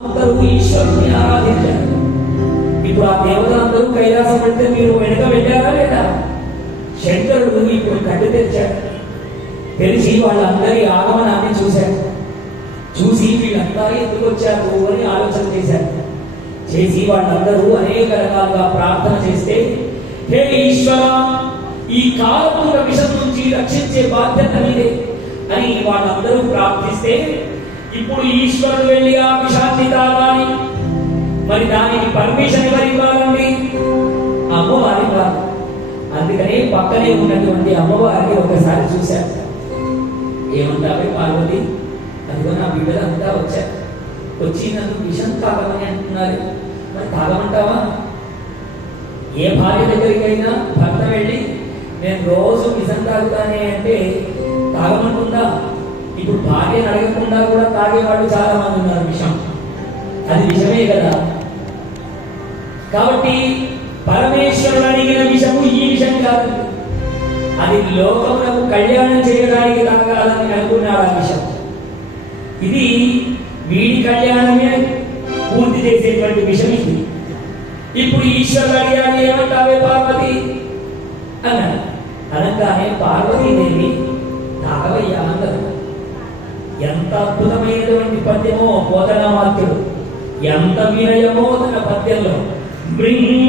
అందరూ ఈశ్వరుని ఆరాధించారు ఇప్పుడు ఆ దేవతలందరూ కైలాసం అంటే మీరు వెనుక వెళ్ళారా లేదా? శంకరుడు ఇప్పుడు కళ్ళు తెరిచాడు. తెలిసి వాళ్ళందరి ఆగమనాన్ని చూశారు చూసి వీళ్ళంతా ఎందుకు వచ్చారు అని ఆలోచన చేశారు చేసి వాళ్ళందరూ అనేక రకాలుగా ప్రార్థన చేస్తే హే ఈశ్వర ఈ కాలపుర విషం నుంచి రక్షించే బాధ్యత మీదే అని వాళ్ళందరూ ప్రార్థిస్తే ఇప్పుడు ఈశ్వరుడు వెళ్ళి ఆ విషాన్ని పక్కనే ఉన్నటువంటి అమ్మవారిని ఒకసారి చూశారు ఏమంటావే పార్వతి? అదిగో నా బిడ్డలంతా వచ్చారు. వచ్చి నన్ను విషం తాగమని అంటున్నారు. మరి తాగమంటావా? ఏ భార్య దగ్గరికైనా భర్త వెళ్ళి నేను రోజు విషం తాగుతానే అంటే తాగమంటుందా? ఇప్పుడు భార్యను అడగకుండా కూడా తాగేవాళ్ళు చాలా మంది ఉన్నారు విషం. అది విషమే కదా? కాబట్టి పరమేశ్వరుడు అడిగిన విషం అది లోకమునకు కళ్యాణం చేయడానికి తాగాలని అనుకున్నారు ఆ విషం ఇది వీడి కళ్యాణమే పూర్తి చేసేటువంటి విషయం ఇది. ఇప్పుడు ఈశ్వరుడు అడిగాడు ఏమంటావే పార్వతి? అన్నాడు. అనగానే పార్వతీదేవి తాగవయ్యా అన్నారు ఎంత అద్భుతమైనటువంటి పద్యమో బోధనామాత్యుడు ఎంత వినయమో తన పద్యంలో. మృంగడిదిగా